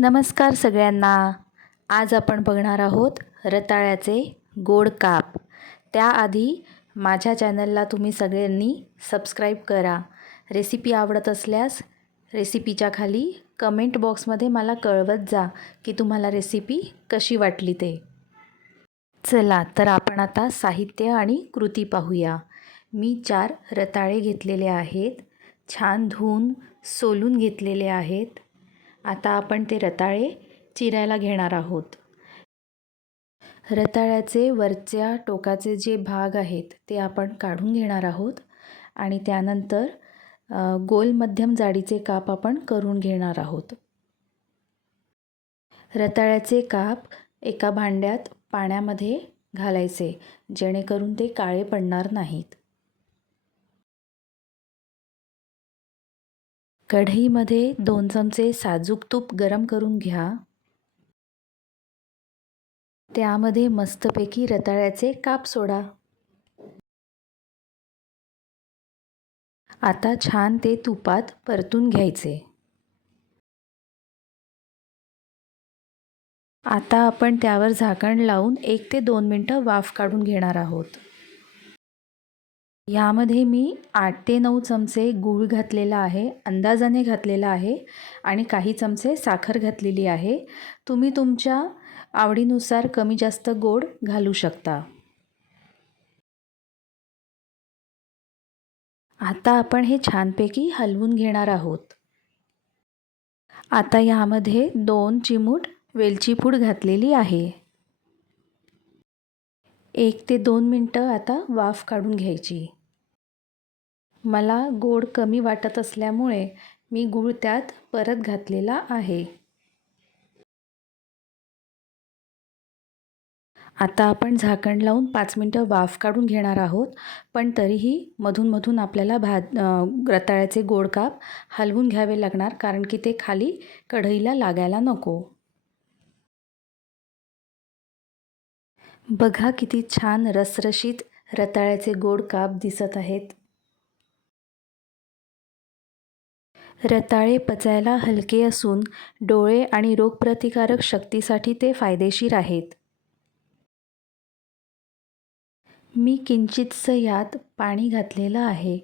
नमस्कार सगळ्यांना. आज आपण बघणार आहोत रताळ्याचे गोड काप. त्याआधी माझ्या चॅनलला तुम्ही सगळ्यांनी सबस्क्राईब करा. रेसिपी आवडत असल्यास रेसिपीच्या खाली कमेंट बॉक्समध्ये मला कळवत जा की तुम्हाला रेसिपी कशी वाटली ते. चला तर आपण आता साहित्य आणि कृती पाहूया. मी 4 रताळे घेतलेले आहेत. छान धुवून सोलून घेतलेले आहेत. आता आपण ते रताळे चिरायला घेणार आहोत. रताळ्याचे वरच्या टोकाचे जे भाग आहेत ते आपण काढून घेणार आहोत आणि त्यानंतर गोल मध्यम जाडीचे काप आपण करून घेणार आहोत. रताळ्याचे काप एका भांड्यात पाण्यामध्ये घालायचे जेणेकरून ते काळे पडणार नाहीत. कढईमध्ये 2 चमचे साजूक तूप गरम करून घ्या. त्यामध्ये मस्तपैकी रताळ्याचे काप सोडा. आता छान ते तुपात परतून घ्यायचे. आता आपण त्यावर झाकण लावून 1 ते 2 मिनिटं वाफ काढून घेणार आहोत. यामध्ये मी 8 ते 9 चमचे गूळ घातलेला आहे, अंदाजाने घातलेला आहे आणि काही चमचे साखर घातलेली आहे. तुम्ही तुमच्या आवडीनुसार कमी जास्त गोड घालू शकता. आता आपण हे छानपैकी हलवून घेणार आहोत. आता यामध्ये 2 चिमूट वेलची पूड घातलेली आहे. 1 ते 2 मिनिटं आता वाफ काढून घ्यायची. मला गोड कमी वाटत असल्यामुळे मी गूळ त्यात परत घातलेला आहे. आता आपण झाकण लावून 5 मिनिटं वाफ काढून घेणार आहोत. पण तरीही मधून आपल्याला रताळ्याचे गोड काप हलवून घ्यावे लागणार, कारण की ते खाली कढईला लागायला नको. बघा किती छान रसरशीत रताळ्याचे गोड काप दिसत आहेत. रताळे पचायला हलके असून डोळे आणि रोगप्रतिकारक शक्तीसाठी ते फायदेशीर आहेत. मी किंचितसं यात पाणी घातलेलं आहे.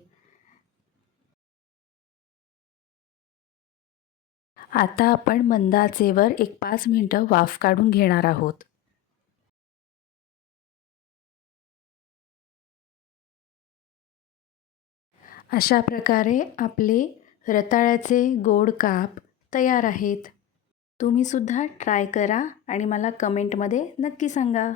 आता आपण मंद आचेवर 5 मिनिटं वाफ काढून घेणार आहोत. अशा प्रकारे आपले रताळ्याचे गोड काप तयार आहेत. तुम्ही सुद्धा ट्राय करा आणि मला कमेंटमध्ये नक्की सांगा.